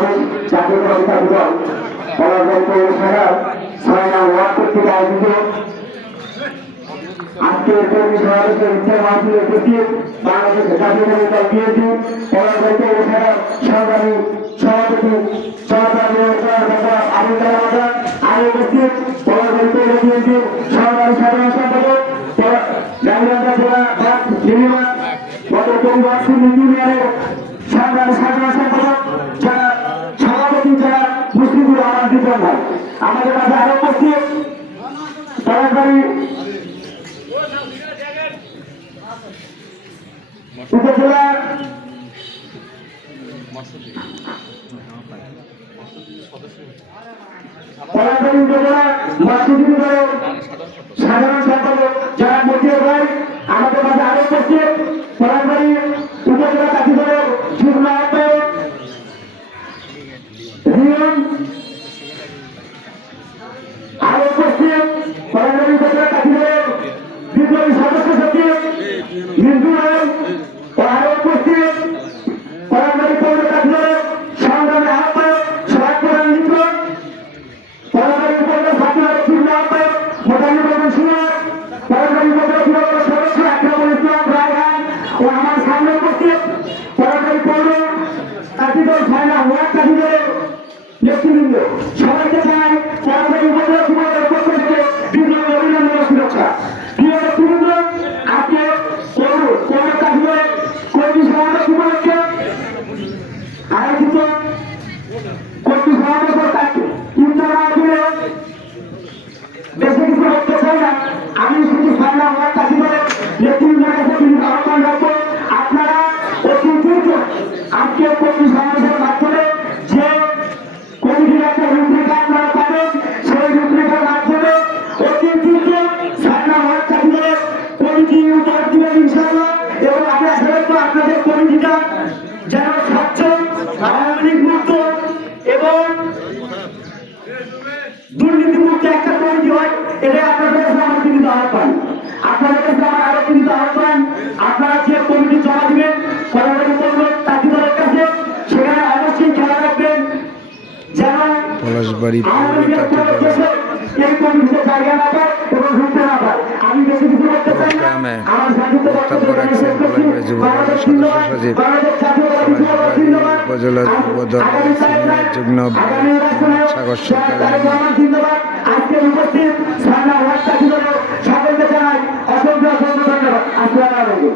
বাংলাদেশ জাতীয়তাবাদী দল পলাশবাড়ী পৌর শাখার ৬ নং ওয়ার্ড কর্তৃক আয়োজিত আজকের কর্মী সমাবেশের ইফতার মাহফিলে উপস্থিত বাংলাদেশ জাতীয়তাবাদী দল বিএনপি পলাশবাড়ী পৌর শাখার সংগ্রামী সভাপতি আরো উপস্থিত পলাশবাড়ী পৌর বিএনপির সংগ্রামী সাধারণ সম্পাদক গাইবান্ধা জেলা ইউনিয়নের সংগ্রামী সাধারণ সম্পাদক যারা সভাপতি যারা মুসলিমুর রহমান বিপ্লব ভাই আমাদের কাছে আরো উপস্থিত পলাশবাড়ী উপজেলা পলাশবাড়ী উপজেলা মসজিদ সাধারণ সম্পাদক যারা মতিউর ভাই আমাদের মাঝে আরো উপস্থিত পলাশবাড়ী উপজেলা কাঠি দলের যুগ্ম আহ্বায়ক রিয়ন আরো উপস্থিত পলাশবাড়ী উপজেলা কাঠি দলের বিপ্লবী সদস্য সচিব মিন্টু রায় ও আরো উপস্থিত পলাশবাড়ী পৌর কাঠি দলের সংগ্রামী আহ্বায়ক সভাপতি বিপ্লব পলাশবাড়ী উপজেলা ছাত্র যুগ্ম আহ্বায়ক মোটামুটি রহমান সিনহার পলাশবাড়ী উপজেলা যুবদলের সদস্য আকরামুল ইসলাম রায়হান ও আমার সামনে উপস্থিত পলাশবাড়ী পৌর কাঠি দল ৬ নং ওয়ার্ড কাঠি দলের নেতৃবৃন্দ সবাইকে জানাই পলাশবাড়ী উপজেলা যুবদলের পক্ষ থেকে বিপ্লবী অভিনন্দন ও শুভেচ্ছা। প্রিয় নেতৃবৃন্দ, আজকে পৌর কাঠি দলের কর্মী সমাবেশ উপলক্ষে আয়োজিত কর্মী সমাবেশ ইফতার মাহফিলে বেশি কিছু বলতে চাই না। আমি শুধু ৬ নং ওয়ার্ড কাঠি দলের নেতৃবৃন্দের কাছে কিছু আহ্বান রাখবো, আপনারা অতি দ্রুত আজকে কর্মী সমাবেশের মাধ্যমে যে কমিটির একটা রূপরেখা আপনারা পাবেন, সেই রূপরেখার মাধ্যমে অতি দ্রুত ৬ নং ওয়ার্ড কাঠি দলের কমিটি উপহার দিবেন ইনশাআল্লাহ। এবং আমি আশা রাখবো আপনাদের কমিটিটা যেন স্বচ্ছ, আওয়ামী মুক্ত এবং দুর্নীতিমুক্ত একটা কমিটি হয়, এটা আপনাদের কাছে আমার কিন্তু আহ্বান। আপনাদের কাছে আমার আরো কিন্তু আহ্বান, আপনারা যে কমিটি জমা দিবেন পলাশবাড়ী পৌর কাঠি দলের কাছে, সেখানে অবশ্যই খেয়াল রাখবেন যেন পলাশবাড়ী পৌর কাঠি দলের এই কমিটিতে জায়গা না পায় এবং ঢুকতে না পায়। আমি বেশি কিছু করতে চাই না। আমার সাহিত্য বক্তব্য রাখছেন পলাশবাড়ী যুবদলের সদস্য সচিব পলাশবাড়ী উপজেলা যুবদলের সিনিয়র যুগ্ম সাগর সরকার। আজকের উপস্থিত ৬ নং ওয়ার্ড কাঠি দলের সকলকে জানাই অসংখ্য ধন্যবাদ। আসসালামু আলাইকুম।